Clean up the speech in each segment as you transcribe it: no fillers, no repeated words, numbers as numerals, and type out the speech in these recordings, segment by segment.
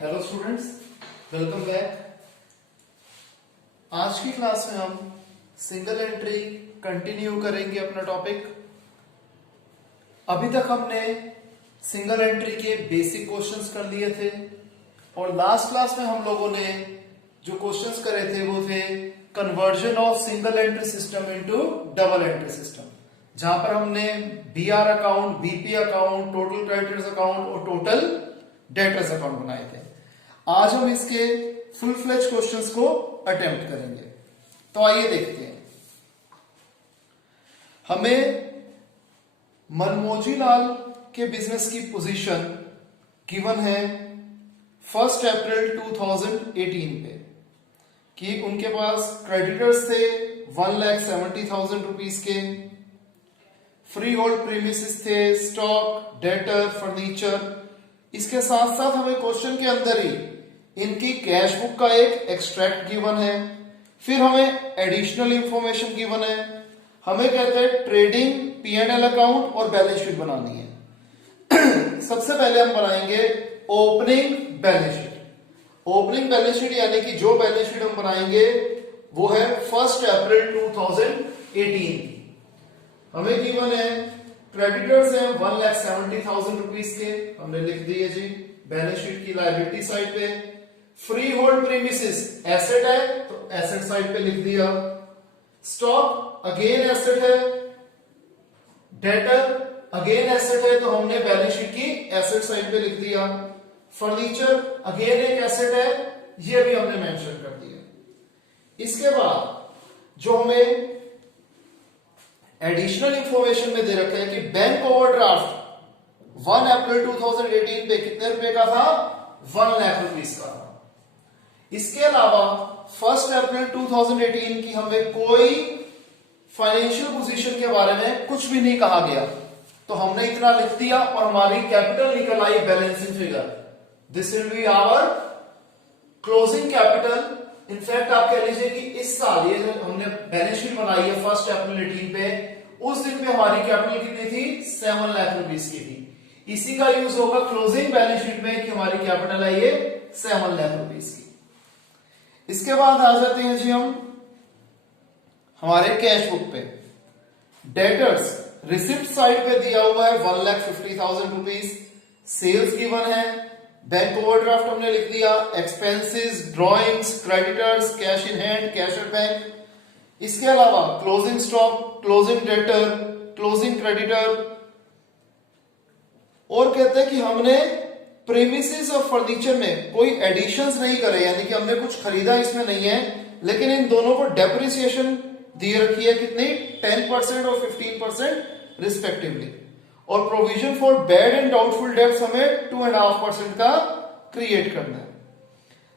Hello students, welcome back. आज की class में हम सिंगल एंट्री कंटिन्यू करेंगे अपना टॉपिक। अभी तक हमने सिंगल एंट्री के बेसिक क्वेश्चंस कर लिए थे और लास्ट क्लास में हम लोगों ने जो क्वेश्चंस करे थे वो थे conversion of single entry system into double entry system, जहां पर हमने BR account, BP account, total creditors account और टोटल डेटर्स अकाउंट बनाए थे। आज हम इसके फुल फ्लेज क्वेश्चंस को अटेम्प्ट करेंगे। तो आइए देखते हैं। हमें मनमोजी लाल के बिजनेस की पोजीशन गिवन है 1 अप्रैल 2018 पे कि उनके पास क्रेडिटर्स थे 1,70,000 रुपीस के, फ्री होल्ड प्रीमिसेस थे, स्टॉक, डेटर, फर्नीचर। इसके साथ साथ हमें क्वेश्चन के अंदर ही इनकी कैश बुक का एक एक्सट्रैक्ट गिवन है, फिर हमें एडिशनल इंफॉर्मेशन गिवन है। हमें कहते हैं ट्रेडिंग P&L अकाउंट और बैलेंस शीट बनानी है। सबसे पहले हम बनाएंगे opening balance sheet. Opening balance sheet यानी कि जो बैलेंस शीट हम बनाएंगे वो है 1 अप्रैल 2018 की। हमें गिवन है क्रेडिटर्स हैं 1,70,000 रुपीस के, हमने लिख दिए जी बैलेंस शीट की लायबिलिटी साइड पे। फ्री होल्ड प्रीमिसेस एसेट है तो एसेट साइड पे लिख दिया। स्टॉक अगेन एसेट है, डेटर अगेन एसेट है तो हमने बैलेंस शीट की एसेट साइड पे लिख दिया। फर्नीचर अगेन एक एसेट है, ये भी हमने मेंशन कर दिया। इसके बाद जो हमें एडिशनल इंफॉर्मेशन में दे रखा है कि बैंक ओवरड्राफ्ट 1 अप्रैल 2018 पे कितने रुपए का था, 1 लाख रुपीस का था। इसके अलावा 1 अप्रैल 2018 की हमें कोई फाइनेंशियल पोजीशन के बारे में कुछ भी नहीं कहा गया, तो हमने इतना लिख दिया और हमारी कैपिटल निकल आई balancing figure. This will be our closing capital. In fact आप कह लीजिए कि इस साल ये जो हमने बैलेंस शीट बनाई है 1 अप्रैल 18 पे, उस दिन पे हमारी कैपिटल कितनी थी, 7 लाख रुपीस की थी। इसी का यूज होगा क्लोजिंग बैलेंस शीट में कि हमारी कैपिटल है ये 7 लाख रुपीस की। इसके बाद आ जाते हैं जी हम हमारे कैश बुक पे। डेटर्स रिसिप्ट साइड पे दिया हुआ है 1,50,000 रुपीस। सेल्स गिवन है, बैंक ओवरड्राफ्ट हमने लिख दिया, expenses, drawings, creditors, cash in hand, cash at bank. इसके अलावा closing stock, closing debtor, closing creditor. और कहते हैं कि हमने प्रीमिसेस और फर्नीचर में कोई एडिशंस नहीं करे, यानी कि हमने कुछ खरीदा इसमें नहीं है, लेकिन इन दोनों को डेप्रिसिएशन दी रखी है कितनी, 10% और 15% रिस्पेक्टिवली। और provision for bad and doubtful debts हमें 2.5% का क्रिएट करना है।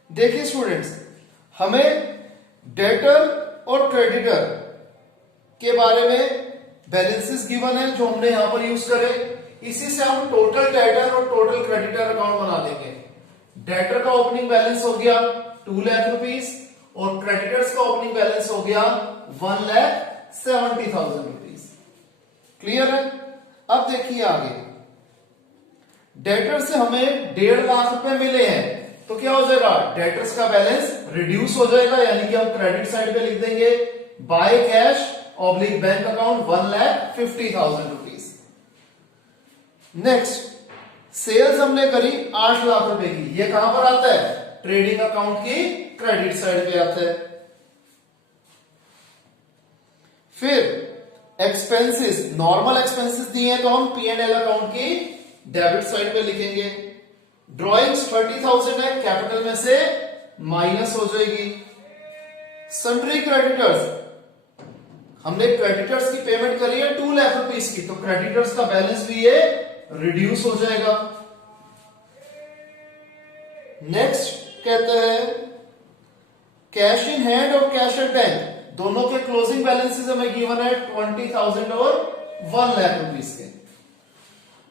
देखिए स्टूडेंट्स, हमें डेटर और क्रेडिटर के बारे में बैलेंसेस गिवन है जो हमने यहां पर यूज करे। इसी से हम टोटल डेटर और टोटल क्रेडिटर अकाउंट बना लेंगे। डेटर का ओपनिंग बैलेंस हो गया 2 लाख रुपीस और क्रेडिटर्स का ओपनिंग बैलेंस हो गया 1,70,000 रुपीस। क्लियर है? अब देखिए आगे, डेटर से हमें 1.5 लाख रुपए मिले हैं तो क्या हो जाएगा, डेटर्स का बैलेंस रिड्यूस हो जाएगा, यानी कि हम क्रेडिट साइड पे लिख देंगे by cash oblique bank account 1,50,000 rupees. Next, sales हमने करी 8 लाख रुपए की, ये कहां पर आता है, ट्रेडिंग अकाउंट की क्रेडिट साइड पे आता है। फिर एक्सपेंसेस, नॉर्मल एक्सपेंसेस दिए हैं तो हम P&L अकाउंट की डेबिट साइड पे लिखेंगे। ड्रॉइंग्स 30,000 है, कैपिटल में से माइनस हो जाएगी। सन्ड्री क्रेडिटर्स, हमने क्रेडिटर्स की पेमेंट करी है 2 लाख रुपीस की, तो क्रेडिटर्स का बैलेंस भी ये रिड्यूस हो जाएगा। नेक्स्ट कहते हैं कैश इन हैंड और कैश एट बैंक, दोनों के क्लोजिंग बैलेंसेस हमें गिवन है 20,000 और 1 लाख रुपीस के।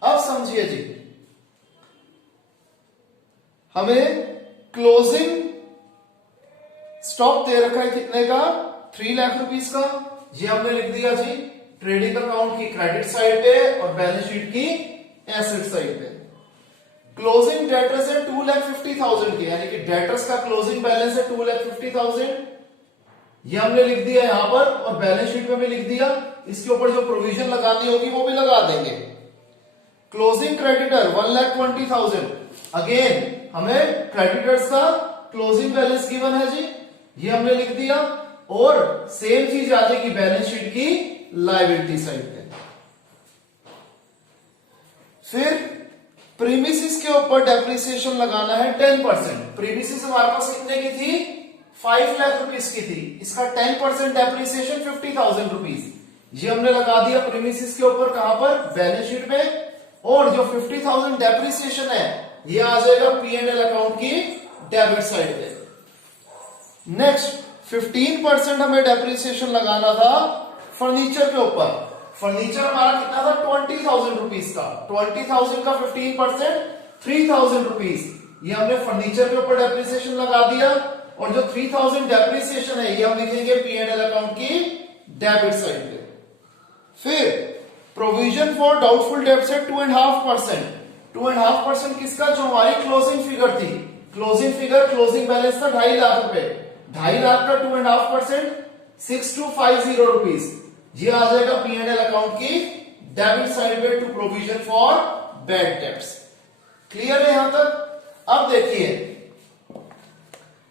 अब समझिए जी, हमें क्लोजिंग स्टॉक दे रखा है कितने का, 3 लाख रुपीस का, ये हमने लिख दिया जी ट्रेडिंग अकाउंट की क्रेडिट साइड पे और बैलेंस शीट की एसेट साइड पे। क्लोजिंग डेटर्स है 2 2,50,000 के, यानी कि डेटर्स का क्लोजिंग बैलेंस है 2,50,000, ये हमने लिख दिया यहां पर और बैलेंस शीट में भी लिख दिया। इसके ऊपर जो प्रोविजन लगानी होगी वो भी लगा देंगे। क्लोजिंग क्रेडिटर 1,20,000, अगेन हमें क्रेडिटर्स का क्लोजिंग बैलेंस गिवन है जी, ये हमने लिख दिया और सेम चीज आ जाएगी बैलेंस शीट की लायबिलिटी साइड पे। फिर प्रीमिसिस के ऊपर डेप्रिसिएशन लगाना है 10%। प्रीमिसिस हमारे पास कितने की थी, 5 लाख रुपीस की थी, इसका 10% डेप्रिसिएशन 50,000 रुपीज, ये हमने लगा दिया प्रीमिसिस के ऊपर, कहां पर, बैलेंस शीट में। और जो 50,000 डेप्रिसिएशन है ये आ जाएगा P&L अकाउंट की डेबिट साइड पे। नेक्स्ट 15% हमें डेप्रिसिएशन लगाना था फर्नीचर के ऊपर। फर्नीचर हमारा कितना था, 20,000 रुपीज का, 20,000 का 15% 3,000 रुपीज, ये हमने फर्नीचर के ऊपर डेप्रिसिएशन लगा दिया। और जो 3,000 डेप्रिसिएशन है ये हम लिखेंगे P&L अकाउंट की डेबिट साइड पे। फिर प्रोविजन फॉर डाउटफुल डेब्ट्स है 2.5%। 2.5% किसका, जो हमारी क्लोजिंग फिगर थी, क्लोजिंग फिगर, क्लोजिंग बैलेंस था 2.5 लाख रुपए, 2.5 लाख का 2.5% 6,250 रुपीज, ये आ जाएगा P&L अकाउंट की डेबिट साइड पे to provision for bad debts. Clear है यहां तक। अब देखिए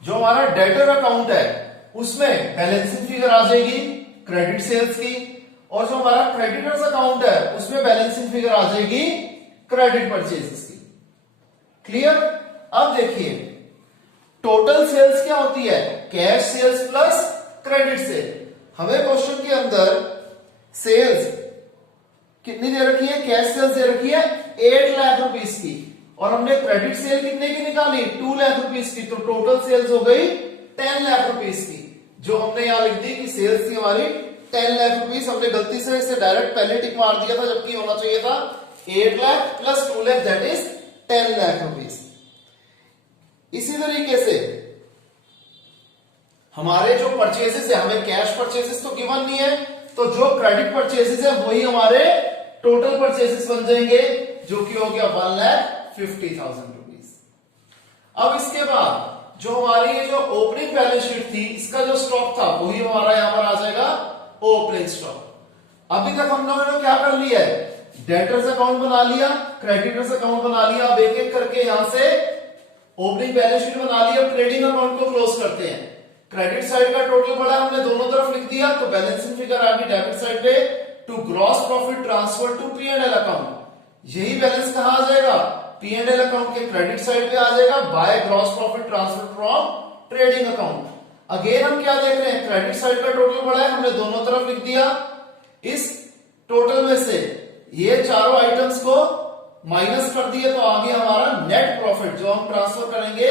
जो हमारा डेटर अकाउंट है उसमें बैलेंसिंग फिगर आ जाएगी क्रेडिट सेल्स की, और जो हमारा क्रेडिटर्स अकाउंट है उसमें बैलेंसिंग फिगर आ जाएगी क्रेडिट परचेजेस की। क्लियर। अब देखिए टोटल सेल्स क्या होती है, cash sales plus credit sale. हमें क्वेश्चन के अंदर सेल्स कितनी दे रखी है, कैश सेल्स दे रखी है 8 लाख रुपीस की, और हमने क्रेडिट सेल कितने की निकाली, 2 लाख रुपीस की, तो टोटल सेल्स हो गई 10 लाख रुपीस की। जो हमने यहां लिख दी कि सेल्स थी हमारी 10 लाख रुपीस, हमने गलती से इसे डायरेक्ट पहले टिक मार दिया था, जबकि होना चाहिए था 8 lakh plus 2 lakh that is 10 lakh rupees. इसी तरीके से हमारे जो परचेसेस है, हमें कैश परचेसेस तो गिवन नहीं है, तो जो क्रेडिट परचेसेस है वही हमारे टोटल परचेसेस बन जाएंगे, जो कि हो गया 1,50,000 रुपीस। अब इसके बाद जो हमारी ये जो ओपनिंग बैलेंस शीट थी, इसका जो स्टॉक था वही हमारा यहां पर आ जाएगा ओपनिंग स्टॉक। अभी तक हम लोगों ने क्या कर लिया है, डेटर्स अकाउंट बना लिया, क्रेडिटर्स अकाउंट बना लिया। अब एक एक करके यहां से ओपनिंग बैलेंस शीट बना ली। अब ट्रेडिंग अकाउंट को क्लोज करते हैं। क्रेडिट साइड का टोटल पड़ा हमने दोनों तरफ लिख दिया, तो बैलेंसिंग फिगर आ गई डेबिट साइड पे to gross profit transfer to P&L account. यही बैलेंस कहां आ जाएगा, P&L अकाउंट के क्रेडिट साइड पे आ जाएगा by gross profit transfer from trading account. Again हम क्या देख रहे हैं, क्रेडिट साइड का टोटल पड़ा है, हमने दोनों तरफ लिख दिया। इस टोटल में से ये चारों आइटम्स को माइनस कर दिए तो आ गया हमारा नेट प्रॉफिट, जो हम ट्रांसफर करेंगे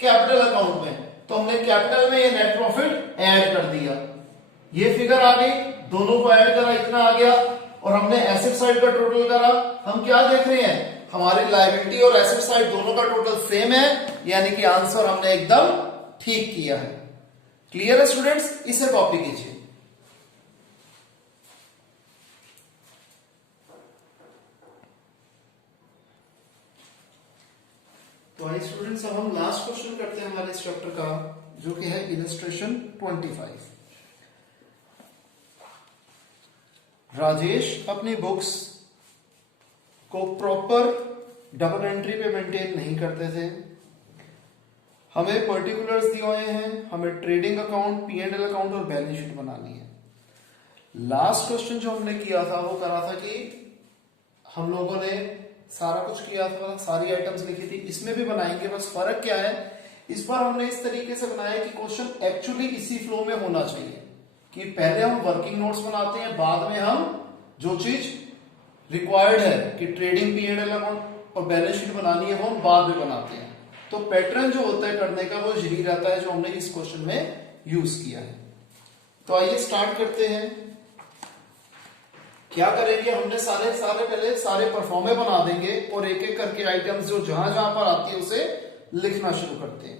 कैपिटल अकाउंट में। तो हमने कैपिटल में ये नेट प्रॉफिट ऐड कर दिया, ये फिगर आ गई, दोनों को ऐड करा इतना आ गया। और हमने एसेट साइड का टोटल करा। हम क्या देख रहे हैं, हमारी लायबिलिटी और एसेट साइड दोनों का टोटल सेम है, यानी कि आंसर हमने एकदम ठीक किया है। क्लियर है स्टूडेंट्स, इसे कॉपी कीजिए। तो आइए स्टूडेंट्स, अब हम लास्ट क्वेश्चन करते हैं हमारे इस चैप्टर का, जो कि है इलस्ट्रेशन 25। राजेश अपनी बुक्स को प्रॉपर डबल एंट्री पे मेंटेन नहीं करते थे। हमें पर्टिकुलर्स दिए हुए हैं, हमें ट्रेडिंग अकाउंट, P&L अकाउंट और बैलेंस शीट बनानी है। लास्ट क्वेश्चन जो हमने किया था वो करा था कि हम लोगों ने सारा कुछ किया था, सारी आइटम्स लिखी थी, इसमें भी बनाएंगे। बस फर्क क्या है, इस बार हमने इस तरीके से बनाया कि क्वेश्चन एक्चुअली इसी फ्लो में होना चाहिए कि पहले हम वर्किंग नोट्स बनाते हैं, बाद में हम जो चीज रिक्वायर्ड है कि ट्रेडिंग, P&L अकाउंट और बैलेंस शीट बनानी है वो हम बाद में बनाते हैं। तो पैटर्न जो होता है करने का वो यही रहता है जो हमने इस क्वेश्चन में यूज किया है। तो आइए स्टार्ट करते हैं। क्या करेंगे, हमने पहले सारे परफॉर्मे बना देंगे और एक एक करके आइटम्स जो जहां जहां पर आती है उसे लिखना शुरू करते हैं।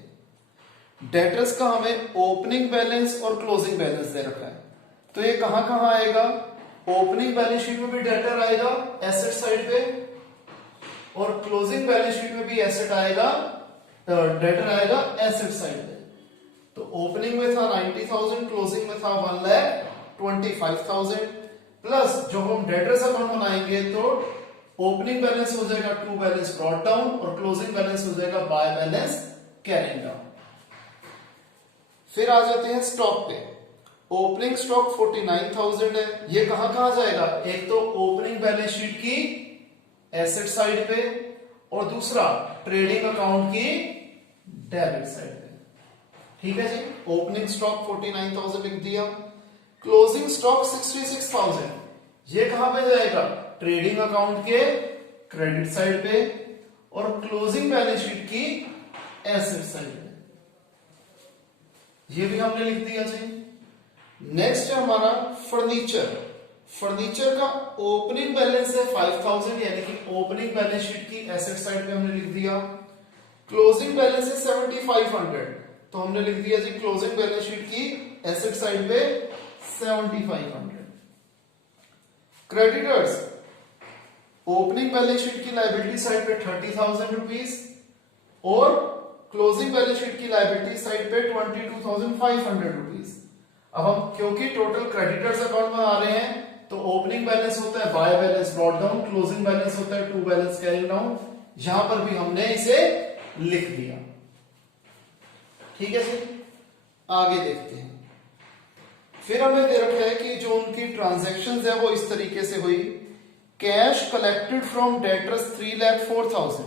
डेटर्स का हमें ओपनिंग बैलेंस और क्लोजिंग बैलेंस दे रखा है, तो ये कहां कहां आएगा, ओपनिंग बैलेंस शीट में भी डेटर आएगा एसेट साइड पे, और क्लोजिंग बैलेंस शीट में भी एसेट आएगा डेटर आएगा एसेट साइड पे। तो ओपनिंग में था 90,000, क्लोजिंग में था 1,25,000 प्लस जो हम डेटर्स अकाउंट बनाएंगे तो ओपनिंग बैलेंस हो जाएगा टू बैलेंस ब्रॉट डाउन और क्लोजिंग बैलेंस हो जाएगा बाय बैलेंस कैरिंग डाउन। फिर आ जाते हैं स्टॉक पे। ओपनिंग स्टॉक 49,000 है। ये कहां जाएगा? एक तो ओपनिंग बैलेंस शीट की एसेट साइड पे और दूसरा ट्रेडिंग अकाउंट की डेबिट साइड पे। ठीक है जी। ओपनिंग स्टॉक 49,000 लिख दिया। क्लोजिंग स्टॉक 66,000 ये कहां पे जाएगा? ट्रेडिंग अकाउंट के क्रेडिट साइड पे और क्लोजिंग बैलेंस शीट की एसेट साइड पे। ये भी हमने लिख दिया जी। नेक्स्ट है हमारा फर्नीचर। फर्नीचर का ओपनिंग बैलेंस है 5,000 यानी कि ओपनिंग बैलेंस शीट की एसेट साइड पे हमने लिख दिया। क्लोजिंग बैलेंस है 7,500 तो हमने लिख दिया जी क्लोजिंग बैलेंस शीट की एसेट साइड पे 7,500। क्रेडिटर्स ओपनिंग बैलेंस शीट की लायबिलिटी साइड पे 30,000 रुपीज और क्लोजिंग बैलेंस शीट की लायबिलिटी साइड पे 22,500 रुपीज। अब हम क्योंकि टोटल क्रेडिटर्स अकाउंट में आ रहे हैं तो ओपनिंग बैलेंस होता है by balance brought down, closing balance होता है टू बैलेंस कैरिंग डाउन। यहां पर भी हमने इसे लिख दिया। ठीक है जी। आगे देखते हैं। फिर हमें दे रखा है कि जो उनकी ट्रांजैक्शंस है वो इस तरीके से हुई। कैश कलेक्टेड फ्रॉम डेटर्स 3,04,000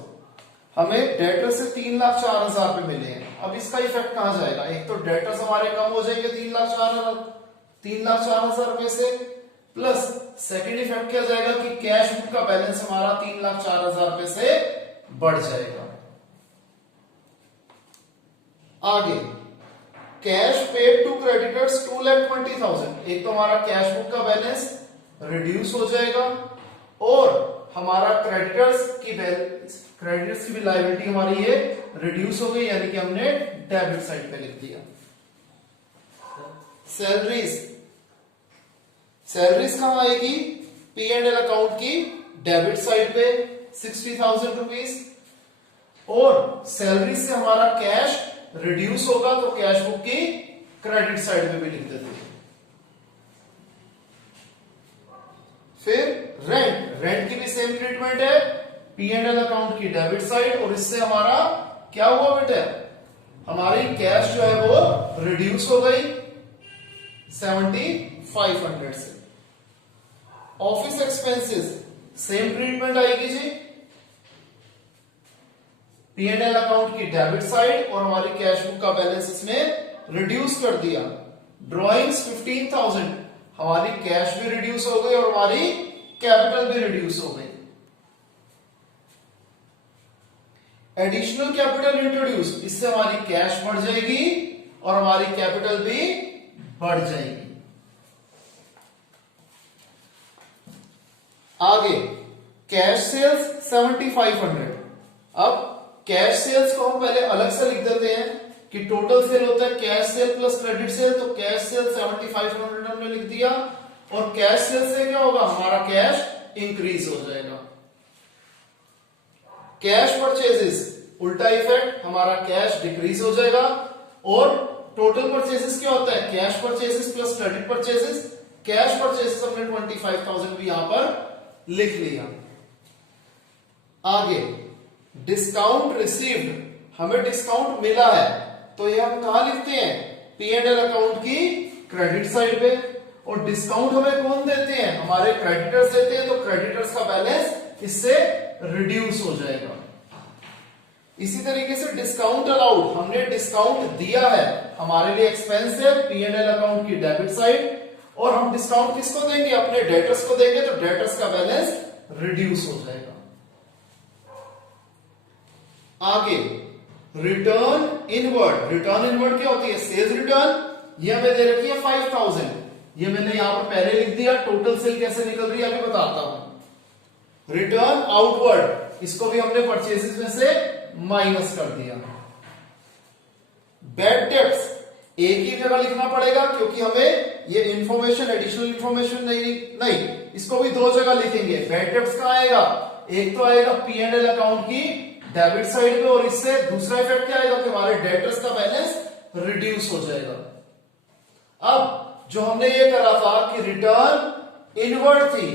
हमें डेटर से 3,04,000 रुपए मिले हैं। अब इसका इफेक्ट कहां जाएगा? एक तो डेटर्स हमारे कम हो जाएंगे 3,04,000 रुपए से प्लस सेकंड इफेक्ट क्या जाएगा कि कैश बुक का बैलेंस हमारा 3,04,000 रुपए से बढ़ जाएगा। आगे कैश पेड टू क्रेडिटर्स 2,20,000 एक तो हमारा कैश बुक का बैलेंस रिड्यूस हो जाएगा और हमारा क्रेडिटर्स की भी लायबिलिटी हमारी ये रिड्यूस हो गई यानी कि हमने डेबिट साइड पे लिख दिया। सैलरीज कहां आएगी? P&L अकाउंट की डेबिट साइड पे 60,000 रुपीज और सैलरी से हमारा कैश रिड्यूस होगा तो कैश बुक की क्रेडिट साइड पे भी लिख देते हैं। फिर रेंट की भी सेम ट्रीटमेंट है। P&L अकाउंट की डेबिट साइड और इससे हमारा क्या हुआ बेटा? हमारी कैश जो है वो रिड्यूस हो गई 7,500 से। ऑफिस एक्सपेंसेस सेम ट्रीटमेंट आएगी जी। P&L अकाउंट की डेबिट साइड और हमारी कैश बुक का बैलेंस इसमें रिड्यूस कर दिया। ड्रॉइंग्स 15,000 हमारी कैश भी रिड्यूस हो गई और हमारी कैपिटल भी रिड्यूस हो गई। एडिशनल कैपिटल इंट्रोड्यूस इससे हमारी कैश बढ़ जाएगी और हमारी कैपिटल भी बढ़ जाएगी। आगे कैश सेल्स 7,500। अब कैश सेल्स को हम पहले अलग से लिख देते हैं कि टोटल सेल होता है cash sale plus credit cell. तो कैश सेल 7,500 हमने लिख दिया और कैश सेल से क्या होगा? हमारा कैश इंक्रीज हो जाएगा। कैश परचेजेस उल्टा इफेक्ट, हमारा कैश डिक्रीज हो जाएगा और टोटल परचेजेस क्या होता है? Cash purchases plus credit purchases. Cash purchases हमने 25,000 भी यहां पर लिख लिया। आगे डिस्काउंट रिसीव्ड हमें डिस्काउंट मिला है तो ये हम कहां लिखते हैं? P&L अकाउंट की क्रेडिट साइड पे। और डिस्काउंट हमें कौन देते हैं? हमारे क्रेडिटर्स देते हैं तो क्रेडिटर्स का बैलेंस इससे रिड्यूस हो जाएगा। इसी तरीके से डिस्काउंट अलाउड हमने डिस्काउंट दिया है, हमारे लिए एक्सपेंस है P&L अकाउंट की डेबिट साइड और हम डिस्काउंट किसको देंगे? अपने डेटर्स को देंगे तो डेटर्स का बैलेंस रिड्यूस हो जाएगा। आगे रिटर्न इनवर्ड। रिटर्न इनवर्ड क्या होती है? Sales return. ये हमें दे रखी है 5,000। ये मैंने यहां पर पहले लिख दिया। टोटल सेल कैसे निकल रही है अभी बताता हूं। रिटर्न आउटवर्ड इसको भी हमने परचेजेस में से माइनस कर दिया। बैड डेट्स एक ही जगह लिखना पड़ेगा क्योंकि हमें ये इंफॉर्मेशन एडिशनल इंफॉर्मेशन नहीं इसको भी दो जगह लिखेंगे। बैड डेट्स कहां आएगा? एक तो आएगा P&L अकाउंट की डेबिट साइड पे, और इससे दूसरा इफेक्ट क्या आएगा कि हमारे डेटर्स का बैलेंस रिड्यूस हो जाएगा। अब जो हमने ये करा था कि रिटर्न इनवर्ड थी,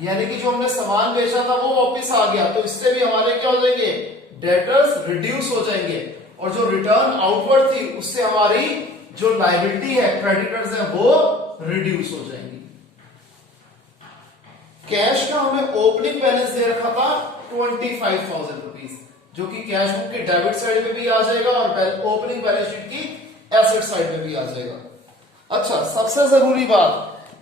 यानी कि जो हमने सामान बेचा था वो वापस आ गया, तो इससे भी हमारे क्या हो जाएंगे, डेटर्स रिड्यूस हो जाएंगे। और जो रिटर्न आउटवर्ड थी उससे हमारी जो लायबिलिटी है, क्रेडिटर्स है, वो रिड्यूस हो जाएंगी। कैश का हमें ओपनिंग बैलेंस दे रखा था 25,000 रुपीज, जो कि कैश बुक की डेबिट साइड पे भी आ जाएगा और ओपनिंग बैलेंस शीट की एसेट साइड पे भी आ जाएगा। अच्छा, सबसे जरूरी बात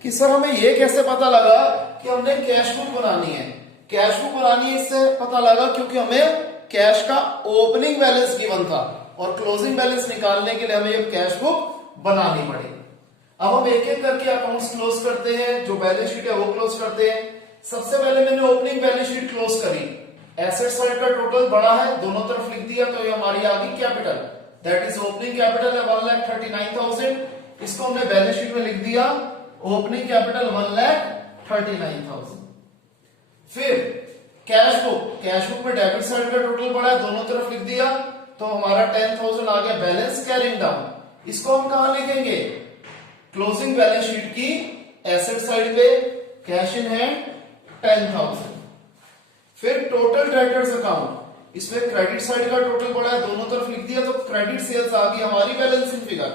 कि सर हमें यह कैसे पता लगा कि हमने कैश बुक बनानी है। कैश बुक बनानी है इससे पता लगा क्योंकि हमें कैश का ओपनिंग बैलेंस गिवन था और क्लोजिंग बैलेंस निकालने के लिए हमें ये कैश बुक बनानी पड़ी। अब हम एक एक करके अकाउंट्स क्लोज करते हैं, जो बैलेंस शीट है वो क्लोज करते हैं। सबसे पहले मैंने ओपनिंग बैलेंस शीट क्लोज करी। एसेट साइड का टोटल बड़ा है, दोनों तरफ लिख दिया, तो ये हमारी आ गई capital, that is opening capital है 1,39,000। इसको हमने बैलेंस शीट में लिख दिया, ओपनिंग कैपिटल 1,39,000। फिर कैश बुक में डेबिट साइड का टोटल बड़ा है, दोनों तरफ लिख दिया, तो हमारा 10,000 आ गया बैलेंस कैरिंग डाउन। इसको हम कहां लिखेंगे, क्लोजिंग बैलेंस शीट की एसेट साइड पे, कैश इन हैंड 10,000। फिर टोटल डेटर्स अकाउंट, इसमें क्रेडिट साइड का टोटल बड़ा है, दोनों तरफ लिख दिया, तो क्रेडिट सेल्स आ गई हमारी बैलेंसिंग फिगर।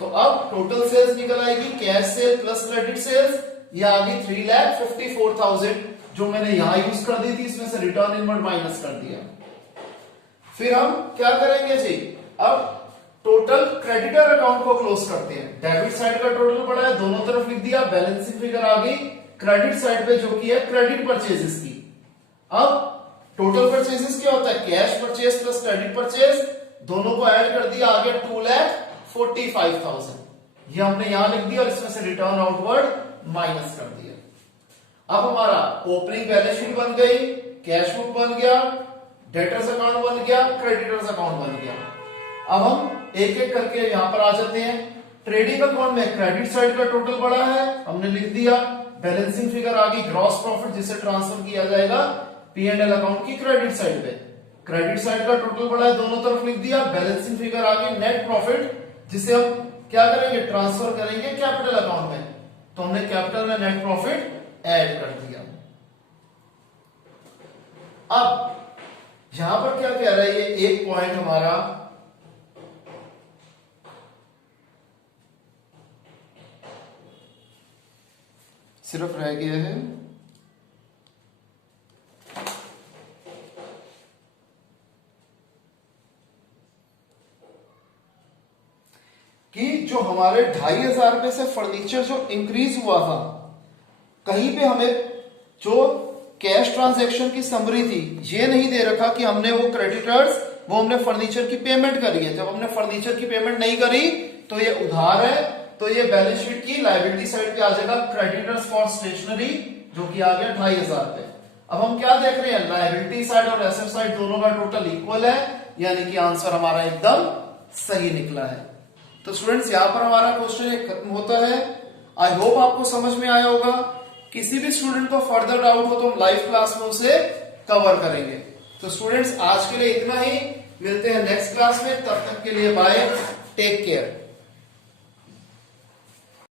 तो अब टोटल सेल्स निकल आएगी cash sale plus credit sales, ये आ गई 3,54,000, जो मैंने यहां यूज कर दी थी, इसमें से रिटर्न इनवर्ड माइनस कर दिया। फिर हम क्या करेंगे जी, अब टोटल क्रेडिटर अकाउंट को क्लोज करते हैं। डेबिट साइड का टोटल बड़ा है, दोनों तरफ लिख दिया, बैलेंसिंग फिगर आ गई क्रेडिट साइड पे, जो कि है क्रेडिट परचेजेस की। अब टोटल परचेजेस क्या होता है, cash purchase plus credit purchase, दोनों को ऐड कर दिया, आ गया 2,45,000। ये हमने यहां लिख दिया और इसमें से रिटर्न आउटवर्ड माइनस कर दिया। अब हमारा ओपनिंग बैलेंस शीट बन गई, कैश बुक बन गया, डेटर्स अकाउंट बन गया, क्रेडिटर्स अकाउंट बन गया। अब हम एक एक करके यहां पर आ जाते हैं। ट्रेडिंग अकाउंट में क्रेडिट साइड का टोटल बड़ा है, हमने लिख दिया, बैलेंसिंग फिगर आ गई ग्रॉस प्रॉफिट, जिसे ट्रांसफर किया जाएगा P&L अकाउंट की क्रेडिट साइड पे। क्रेडिट साइड का टोटल बड़ा है, दोनों तरफ लिख दिया, बैलेंसिंग फिगर आ गई नेट प्रॉफिट, जिसे हम क्या करेंगे, ट्रांसफर करेंगे कैपिटल अकाउंट में, तो हमने कैपिटल में नेट प्रॉफिट ऐड कर दिया। अब यहां पर क्या कह रहा है, ये एक पॉइंट हमारा सिर्फ रह गया है, कि जो हमारे 2,500 रुपए से फर्नीचर जो इंक्रीज हुआ था, कहीं पे हमें जो कैश ट्रांजैक्शन की समरी थी ये नहीं दे रखा कि हमने वो क्रेडिटर्स, वो हमने फर्नीचर की पेमेंट करी है। जब हमने फर्नीचर की पेमेंट नहीं करी तो ये उधार है, तो ये बैलेंस शीट की लायबिलिटी साइड पे आ जाएगा क्रेडिटर्स फॉर स्टेशनरी, जो कि आ गया 2,500 पे। अब हम क्या देख रहे हैं, लायबिलिटी साइड और एसेट साइड दोनों का टोटल इक्वल है, यानी कि आंसर हमारा एकदम सही निकला है। तो स्टूडेंट्स यहां पर हमारा क्वेश्चन खत्म होता है। आई होप आपको समझ में आया होगा। किसी भी स्टूडेंट को फर्दर डाउट हो तो हम लाइव क्लास में उसे कवर करेंगे। तो स्टूडेंट्स आज के लिए इतना ही, मिलते हैं नेक्स्ट क्लास में, तब तक के लिए बाय, टेक केयर।